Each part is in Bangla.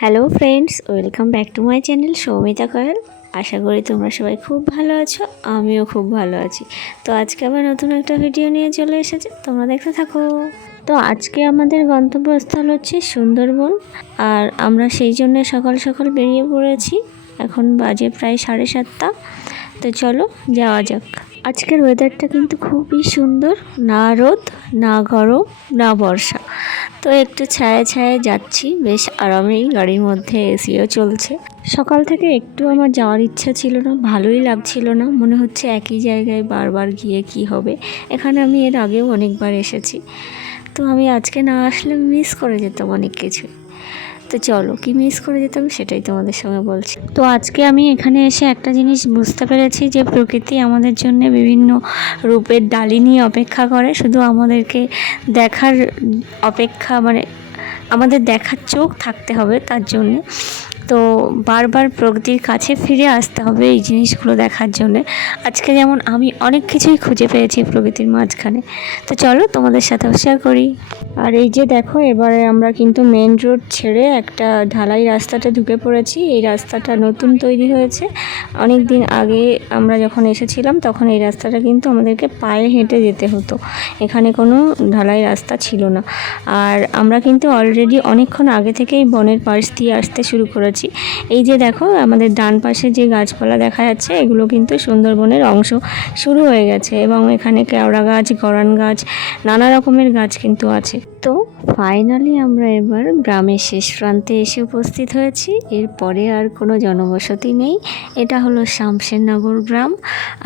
Hello friends, welcome back to my channel Soumita Kayal. আশা করি তোমরা সবাই খুব ভালো আছো, আমিও খুব ভালো আছি। তো আজকে আবার নতুন একটা ভিডিও নিয়ে চলে এসেছে, তোমরা দেখতে থাকো। তো আজকে আমাদের গন্তব্যস্থল হচ্ছে সুন্দরবন, আর আমরা সেই জন্য সকাল সকাল বেরিয়ে পড়েছি। এখন বাজে প্রায় সাড়ে সাতটা। তো চলো যাওয়া যাক। আজকের ওয়েদারটা কিন্তু খুবই সুন্দর। না রোদ, না গরম, না বর্ষা। তো একটু ছায়া ছায়া যাচ্ছি। বেশ আরামেই গাড়ির মধ্যে এসিও চলছে। সকাল থেকে একটু আমার যাওয়ার ইচ্ছা ছিল না, ভালোই লাগছিল না। মনে হচ্ছে একই জায়গায় বারবার গিয়ে কি হবে। এখানে আমি এর আগেও অনেকবার এসেছি। তো আমি আজকে না আসলে মিস করে যেতাম অনেক কিছু। তো চলো, কি মিস করে যেতাম সেটাই তোমাদের সঙ্গে বলছি। তো আজকে আমি এখানে এসে একটা জিনিস বুঝতে পেরেছি যে প্রকৃতি আমাদের জন্য বিভিন্ন রূপের ডালি নিয়ে অপেক্ষা করে। শুধু আমাদেরকে দেখার অপেক্ষা মানে আমাদের দেখার চোখ থাকতে হবে তার জন্যে। তো বারবার প্রকৃতির কাছে ফিরে আসতে হবে এই জিনিসগুলো দেখার জন্যে। আজকে যেমন আমি অনেক কিছুই খুঁজে পেয়েছি প্রকৃতির মাঝখানে। তো চলো তোমাদের সাথেও শেয়ার করি। আর এই যে দেখো, এবারে আমরা কিন্তু মেন রোড ছেড়ে একটা ঢালাই রাস্তাটা ঢুকে পড়েছি। এই রাস্তাটা নতুন তৈরি হয়েছে। অনেক দিন আগে আমরা যখন এসেছিলাম, তখন এই রাস্তাটা কিন্তু আমাদেরকে পায়ে হেঁটে যেতে হতো। এখানে কোনো ঢালাই রাস্তা ছিল না। আর আমরা কিন্তু অলরেডি অনেকক্ষণ আগে থেকেই বনের পাশ দিয়ে আসতে শুরু করেছি। এই যে দেখো আমাদের ডান পাশে যে গাছপালা দেখা যাচ্ছে এগুলো কিন্তু সুন্দরবনের অংশ। শুরু হয়ে গেছে এবং এখানে কেওড়া গাছ গরান গাছ নানা রকমের গাছ কিন্তু আছে। তো ফাইনালি আমরা এবার গ্রামের শেষ প্রান্তে এসে উপস্থিত হয়েছি। এরপরে আর কোনো জনবসতি নেই। এটা হলো শামশেরনগর গ্রাম।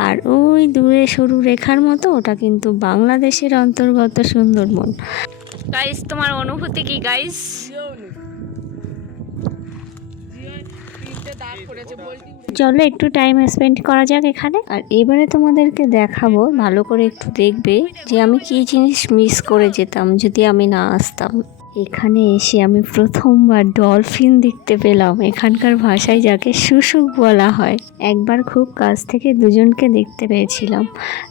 আর ওই দূরে সরু রেখার মতো ওটা কিন্তু বাংলাদেশের অন্তর্গত সুন্দরবন। গাইস তোমার অনুভূতি কি গাইস চলো একটু টাইম স্পেন্ড করা যাক এখানে। আর এবারে তোমাদেরকে দেখাবো, ভালো করে একটু দেখবে যে আমি কি জিনিস মিস করে যেতাম যদি আমি না আসতাম। এখানে এসে আমি প্রথমবার ডলফিন দেখতে পেলাম। এখানকার ভাষায় যাকে শুশুক বলা হয়। একবার খুব কাছ থেকে দুজনকে দেখতে পেয়েছিলাম।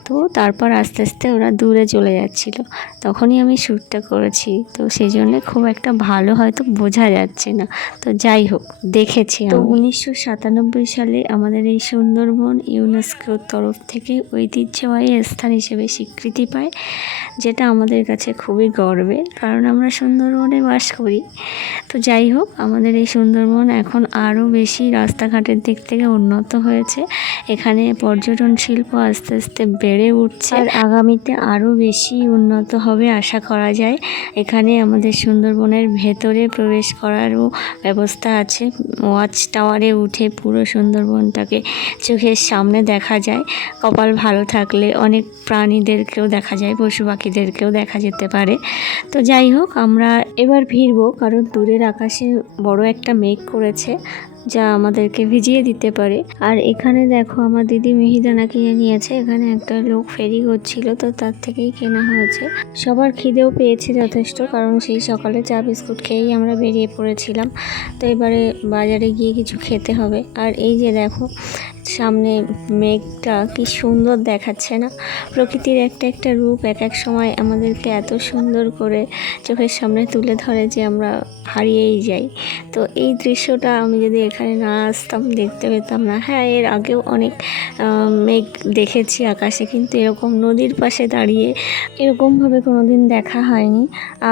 তো তারপর আস্তে আস্তে ওরা দূরে চলে যাচ্ছিল। তখনই আমি শ্যুটটা করেছি। তো সেই জন্য খুব একটা ভালো হয়তো বোঝা যাচ্ছে না। তো যাই হোক দেখেছি তো উনিশশো সাতানব্বই সালে আমাদের এই সুন্দরবন ইউনেস্কোর তরফ থেকে ঐতিহ্যবাহী স্থান হিসেবে স্বীকৃতি পায় যেটা আমাদের কাছে খুবই গর্বের। কারণ আমরা সুন্দরবনে বাস করি। তো যাই হোক, আমাদের এই সুন্দরবন এখন আরও বেশি রাস্তাঘাটের দিক থেকে উন্নত হয়েছে। এখানে পর্যটন শিল্প আস্তে আস্তে বেড়ে উঠছে। আর আগামীতে আরও বেশি উন্নত হবে আশা করা যায়। এখানে আমাদের সুন্দরবনের ভেতরে প্রবেশ করারও ব্যবস্থা আছে। ওয়াচ টাওয়ারে উঠে পুরো সুন্দরবনটাকে চোখের সামনে দেখা যায়। কপাল ভালো থাকলে অনেক প্রাণীদেরকেও দেখা যায়, পশু পাখিদেরকেও দেখা যেতে পারে। তো যাই হোক, আমরা এবার ফিরবো কারণ দূরের আকাশে বড় একটা মেঘ করেছে যা আমাদেরকে ভিজিয়ে দিতে পারে। আর এখানে দেখো আমার দিদি মিহিদানা কিনে নিয়েছে। এখানে একটা লোক ফেরি করছিল, তো তার থেকেই কেনা হয়েছে। সবার খিদেও পেয়েছে যথেষ্ট, কারণ সেই সকালে চা বিস্কুট খেয়েই আমরা বেরিয়ে পড়েছিলাম। তো এবারে বাজারে গিয়ে কিছু খেতে হবে। আর এই যে দেখো সামনে মেঘটা কি সুন্দর দেখাচ্ছে না? প্রকৃতির একটা একটা রূপ এক এক সময় আমাদেরকে এত সুন্দর করে চোখের সামনে তুলে ধরে যে আমরা হারিয়েই যাই। তো এই দৃশ্যটা আমি যদি এখানে না আসতাম, দেখতে পেতাম না। হ্যাঁ এর আগেও অনেক মেঘ দেখেছি আকাশে, কিন্তু এরকম নদীর পাশে দাঁড়িয়ে এরকমভাবে কোনো দিন দেখা হয়নি।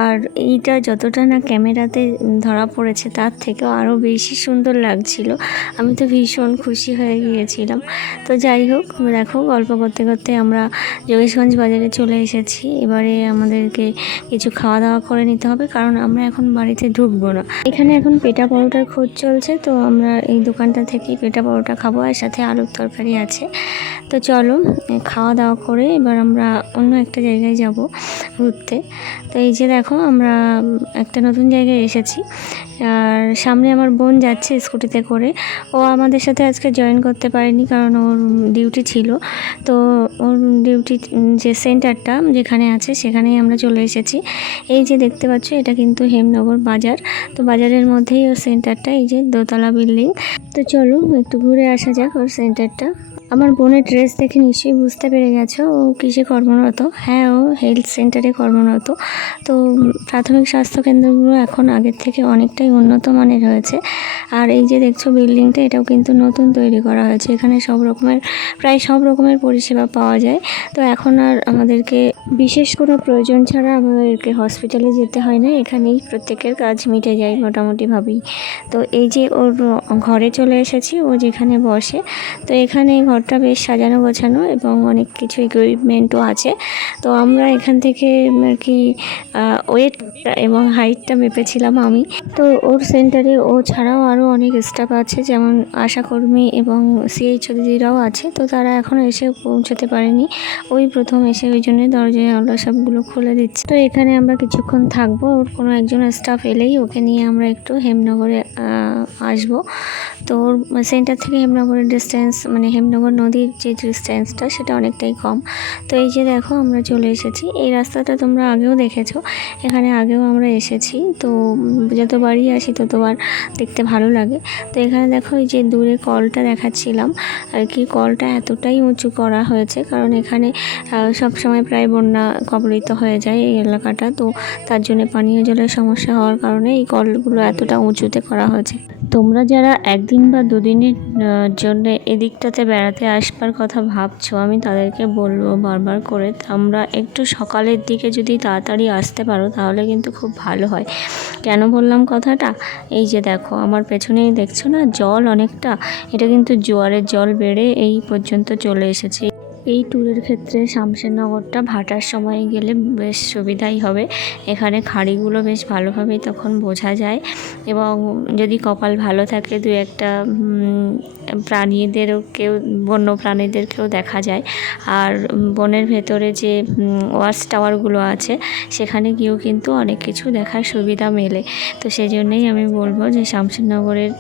আর এইটা যতটা না ক্যামেরাতে ধরা পড়েছে, তার থেকেও আরও বেশি সুন্দর লাগছিল। আমি তো ভীষণ খুশি হয়ে গিয়েছিলাম তো যাই হোক, দেখো গল্প করতে করতে আমরা যোগেশগঞ্জ বাজারে চলে এসেছি। এবারে আমাদেরকে কিছু খাওয়া দাওয়া করে নিতে হবে, কারণ আমরা এখন বাড়িতে ঢুকবো না। এখানে এখন পেটা পরোটার খোঁজ চলছে, তো আমরা এই দোকানটা থেকেই পেটা পরোটা খাব, আর সাথে আলুর তরকারি আছে। তো চলো খাওয়া দাওয়া করে এবার আমরা অন্য একটা জায়গায় যাব ঘুরতে। তো এই যে দেখো, আমরা একটা নতুন জায়গায় এসেছি। আর সামনে আমার বোন যাচ্ছে স্কুটিতে করে। ও আমাদের সাথে আজকে জয়েন করতে পারেনি কারণ ওর ডিউটি ছিল। তো ওর ডিউটি যে সেন্টারটা যেখানে আছে সেখানেই আমরা চলে এসেছি। এই যে দেখতে পাচ্ছ এটা কিন্তু হেমনগর বাজার। তো বাজারের মধ্যেই ওর সেন্টারটা এই যে দোতলা বিল্ডিং তো চলুন একটু ঘুরে আসা যাক ওর সেন্টারটা আমার বোনের ড্রেস দেখে নিশ্চয়ই বুঝতে পেরে গেছো, ও কিসে কর্মরত? হ্যাঁ ও হেলথ সেন্টারে কর্মরত। তো প্রাথমিক স্বাস্থ্য কেন্দ্রগুলো এখন আগের থেকে অনেকটাই উন্নত মানের হয়েছে। আর এই যে দেখছ বিল্ডিংটা, এটাও কিন্তু নতুন তৈরি করা হয়েছে। এখানে সব রকমের, প্রায় সব রকমের পরিষেবা পাওয়া যায়। তো এখন আর আমাদেরকে বিশেষ কোনো প্রয়োজন ছাড়া আমাদেরকে হসপিটালে যেতে হয় না। এখানেই প্রত্যেকের কাজ মিটে যায় মোটামুটিভাবেই। তো এই যে ওর ঘরে চলে এসেছি, ও যেখানে বসে, তো এখানে ঘরটা বেশ সাজানো গোছানো এবং অনেক কিছু ইকুইপমেন্টও আছে। তো আমরা এখান থেকে আর কি ওয়েট এবং হাইটটা মেপেছিলাম আমি। তো ওর সেন্টারে ও ছাড়াও আরও অনেক স্টাফ আছে, যেমন আশাকর্মী এবং সিএইচ দিদিরাও আছে। তো তারা এখনও এসে পৌঁছতে পারেনি। ওই প্রথম এসে ওই জন্য দরজায় আমরা সবগুলো খুলে দিচ্ছি। তো এখানে আমরা কিছুক্ষণ থাকব। ওর কোনো একজন স্টাফ এলেই ওকে নিয়ে আমরা একটু হেমনগরে আসব। তো ওর সেন্টার থেকে হেমনগরের ডিস্টেন্স মানে হেমনগর নদীর যে ডিস্টেন্সটা সেটা অনেকটাই কম। তো এই যে দেখো, আমরা চলে এসেছি। এই রাস্তাটা তোমরা আগেও দেখেছ। এখানে আগেও আমরা এসেছি। তো যতবারই আসি ততবার দেখতে ভালো লাগে। তো এখানে দেখো, এই যে দূরে কলটা দেখাচ্ছিলাম। আর কি কলটা এতটাই উঁচু করা হয়েছে, কারণ এখানে সব সময় প্রায় বন্যা কবলিত হয়ে যায় এই এলাকাটা। তো তার জন্য পানীয় জলের সমস্যা হওয়ার কারণে এই কলগুলো এতটা উঁচুতে করা হয়েছে। তোমরা যারা একদিন বা দুদিনের জন্য এদিকটাতে বেড়াতে আসবার কথা ভাবছ, আমি তাদেরকে বলব বারবার করে আমরা একটু সকালের দিকে যদি তাড়াতাড়ি আসতে পারো, তাহলে কিন্তু খুব ভালো হয়। কেন বললাম কথাটা? এই যে দেখো, আমার পেছনেই দেখছ না, জল অনেকটা, এটা কিন্তু জোয়ারের জল বেড়ে এই পর্যন্ত চলে এসেছে। এই ট্যুরের ক্ষেত্রে শামশেরনগরটা ভাটার সময় গেলে বেশ সুবিধাই হবে। এখানে খাড়িগুলো বেশ ভালোভাবেই তখন বোঝা যায় এবং যদি কপাল ভালো থাকে দু একটা কেউ, বন্য প্রাণীদেরকেও দেখা যায়। আর বনের ভেতরে যে ওয়াচ টাওয়ারগুলো আছে সেখানে গিয়েও কিন্তু অনেক কিছু দেখার সুবিধা মেলে। তো সেই জন্যেই আমি বলব যে শামশেরনগরের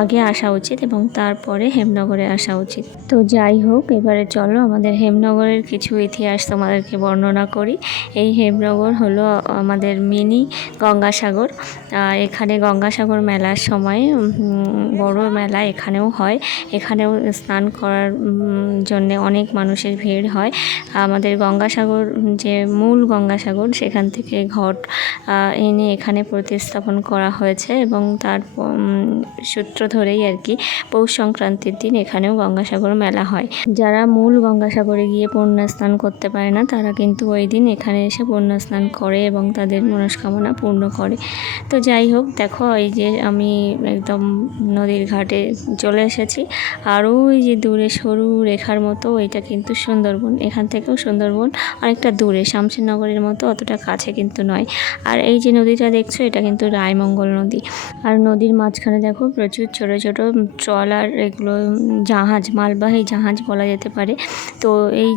আগে আসা উচিত এবং তারপরে হেমনগরে আসা উচিত। তো যাই হোক, এবারে চলো আমাদের হেমনগরের কিছু ইতিহাস তোমাদেরকে বর্ণনা করি। এই হেমনগর হলো আমাদের মিনি গঙ্গাসাগর। এখানে গঙ্গাসাগর মেলার সময় বড় মেলা এখানেও হয়। এখানেও স্নান করার জন্য অনেক মানুষের ভিড় হয়। আমাদের গঙ্গাসাগর, যে মূল গঙ্গাসাগর, সেখান থেকে ঘট এনে এখানে প্রতিস্থাপন করা হয়েছে এবং তার সূত্র ধরেই আর কি পৌষ সংক্রান্তির দিন এখানেও গঙ্গাসাগর মেলা হয়। যারা মূল গঙ্গাসাগরে গিয়ে পুণ্য স্নান করতে পারে না, তারা কিন্তু ওই দিন এখানে এসে পুণ্য স্নান করে এবং তাদের মনস্কামনা পূর্ণ করে। তো যাই হোক, দেখো এই যে আমি একদম নদীর ঘাটে চলে এসেছি। আর ওই যে দূরে সরু রেখার মতো ওইটা কিন্তু সুন্দরবন। এখান থেকেও সুন্দরবন, অনেকটা দূরে। শামশেরনগরের মতো অতটা কাছে কিন্তু নয়। আর এই যে নদীটা দেখছ, এটা কিন্তু রায়মঙ্গল নদী। আর নদীর মাঝখানে দেখো প্রচুর ছোট ছোট ট্রলার এগুলো জাহাজ, মালবাহী জাহাজ বলা যেতে পারে। তো এই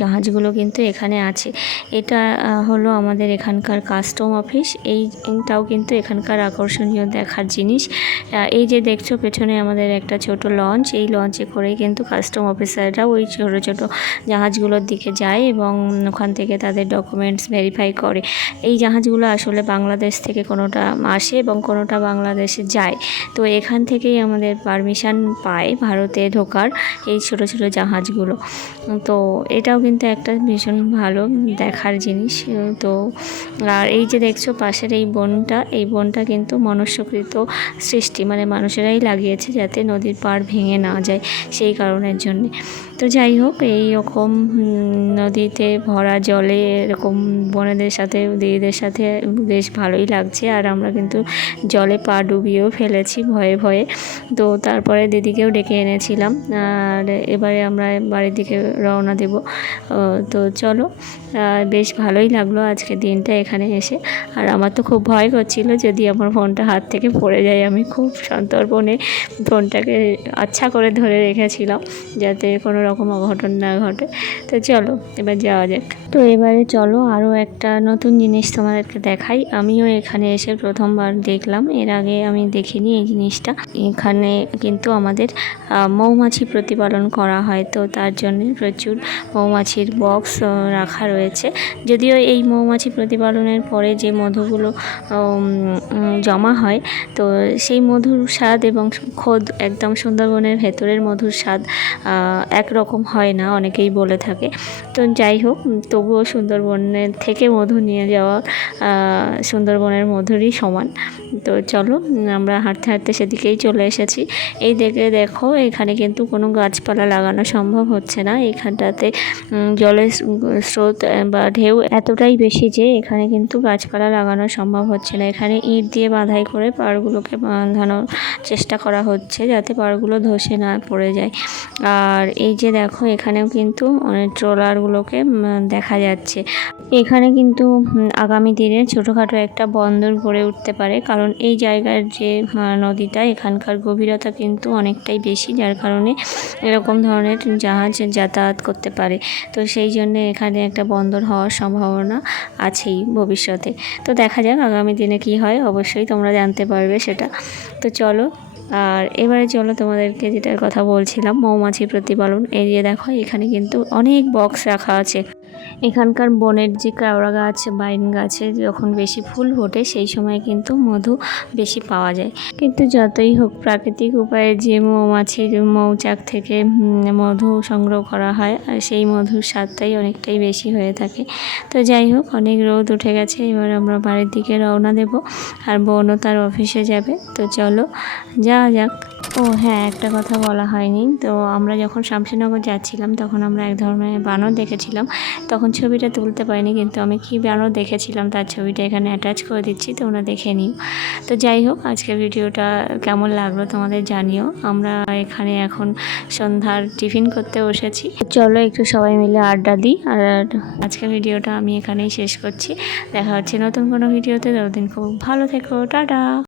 জাহাজগুলো কিন্তু এখানে আছে। এটা হলো আমাদের এখানকার কাস্টম অফিস। এইটাও কিন্তু এখানকার আকর্ষণীয় দেখার জিনিস। এই যে দেখছ, পেছনে আমাদের একটা ছোট লঞ্চ। এই লঞ্চে করেই কিন্তু কাস্টম অফিসাররা ওই ছোটো ছোটো জাহাজগুলোর দিকে যায় এবং ওখান থেকে তাদের ডকুমেন্টস ভেরিফাই করে। এই জাহাজগুলো আসলে বাংলাদেশ থেকে কোনোটা আসে এবং কোনোটা বাংলাদেশে যায়। তো এখান থেকেই আমাদের পারমিশন পায় ভারতে ঢোকার। এই ছোটো, ছোট জাহাজগুলো। তো এটাও কিন্তু একটা ভীষণ ভালো দেখার জিনিস। তো আর এই যে দেখছ পাশের এই বনটা এই বনটা কিন্তু মনুষ্যকৃত সৃষ্টি। মানে মানুষেরাই লাগিয়েছে যাতে নদীর পাড় ভেঙে না যায় সেই কারণের জন্যে। তো যাই হোক, এই রকম নদীতে ভরা জলে এরকম বোনেদের সাথে, দিদিদের সাথে বেশ ভালোই লাগছে। আর আমরা কিন্তু জলে পা ডুবিয়েও ফেলেছি ভয়ে ভয়ে। তো তারপরে দিদিকেও ডেকে এনেছিলাম। আর এবারে আমরা বাড়ির দিকে রওনা দেব। তো চলো বেশ ভালোই লাগল আজকে দিনটা এখানে এসে। আর আমার তো খুব ভয় করছিল যদি আমার ফোনটা হাত থেকে পড়ে যায়। আমি খুব সন্তর্পণে ফোনটাকে আচ্ছা করে ধরে রেখেছিলাম যাতে কোনো রকম অঘটন না ঘটে। তো চলো, এবার যাওয়া যাক। তো এবারে চলো, আরও একটা নতুন জিনিস তোমাদেরকে দেখাই। আমিও এখানে এসে প্রথমবার দেখলাম। এর আগে আমি দেখিনি এই জিনিসটা। এখানে কিন্তু আমাদের মৌমাছি প্রতিপালন করা হয়। তো তার জন্য প্রচুর মৌমাছির বক্স রাখা রয়েছে। যদিও এই মৌমাছি প্রতিপালনের পরে যে মধুগুলো জমা হয়, তো সেই মধুর স্বাদ এবং খোদ একদম সুন্দরবনের ভেতরের মধুর স্বাদ একরকম হয় না, অনেকেই বলে থাকে। তো যাই হোক, তবুও সুন্দরবনের থেকে মধু নিয়ে যাওয়া সুন্দরবনের মধুরই সমান। তো চলো, আমরা হাঁটতে হাঁটতে সেদিকেই চলে এসেছি। এই দেখে দেখো, এখানে কিন্তু কোনো গাছপালা লাগানো সম্ভব হচ্ছে না। এখানটাতে জলের স্রোত বা ঢেউ এতটাই বেশি যে এখানে কিন্তু গাছপালা লাগানো সম্ভব হচ্ছে না। এখানে ইট দিয়ে বাঁধাই করে পাড়গুলোকে বাঁধানোর চেষ্টা করা হচ্ছে যাতে পাড়গুলো ধসে না পড়ে যায়। আর এই যে দেখো, এখানেও কিন্তু অনেক ট্রলারগুলোকে দেখা যাচ্ছে। এখানে কিন্তু আগামী দিনে ছোটোখাটো একটা বন্দর গড়ে উঠতে পারে। কারণ এই জায়গার যে নদীটা, এখানকার গভীরতা কিন্তু অনেকটাই বেশি। যার কারণে এরকম ধরনের জাহাজ যাতায়াত করতে পারে। তো সেই জন্য এখানে একটা বন্দর হওয়ার সম্ভাবনা আছেই ভবিষ্যতে। তো দেখা যাক আগামী দিনে কি হয়, অবশ্যই তোমরা জানতে পারবে সেটা। তো চলো, আর এবারে চলো তোমাদেরকে যেটার কথা বলছিলাম, মৌমাছি প্রতিপালন। এই যে দেখো, এখানে কিন্তু অনেক বক্স রাখা আছে। এখানকার বনের যে কেওড়া গাছ, বাইন গাছে যখন বেশি ফুল ফোটে, সেই সময় কিন্তু মধু বেশি পাওয়া যায়। কিন্তু যতই হোক, প্রাকৃতিক উপায়ে যে মৌমাছির মৌচাক থেকে মধু সংগ্রহ করা হয়, আর সেই মধুর স্বাদটাই অনেকটাই বেশি হয়ে থাকে। তো যাই হোক, অনেক রোদ উঠে গেছে, এবার আমরা বাড়ির দিকে রওনা দেব, আর বোনও তার অফিসে যাবে। তো চলো, যাওয়া যাক। ও হ্যাঁ একটা কথা বলা হয়নি। তো আমরা যখন শামসিনগর যাচ্ছিলাম, তখন আমরা এক ধরনের বানর দেখেছিলাম। তখন ছবিটা তুলতে পারিনি, কিন্তু আমি কী বানর দেখেছিলাম, তার ছবিটা এখানে অ্যাটাচ করে দিচ্ছি, তো তোমরা দেখে নিও তো যাই হোক, আজকের ভিডিওটা কেমন লাগল তোমাদের জানিও। আমরা এখানে এখন সন্ধ্যার টিফিন করতে বসেছি। চলো একটু সবাই মিলে আড্ডা দিই, আর আজকের ভিডিওটা আমি এখানেই শেষ করছি। দেখা হচ্ছে নতুন কোনো ভিডিওতে, ততদিন খুব ভালো থেকো, টাটা!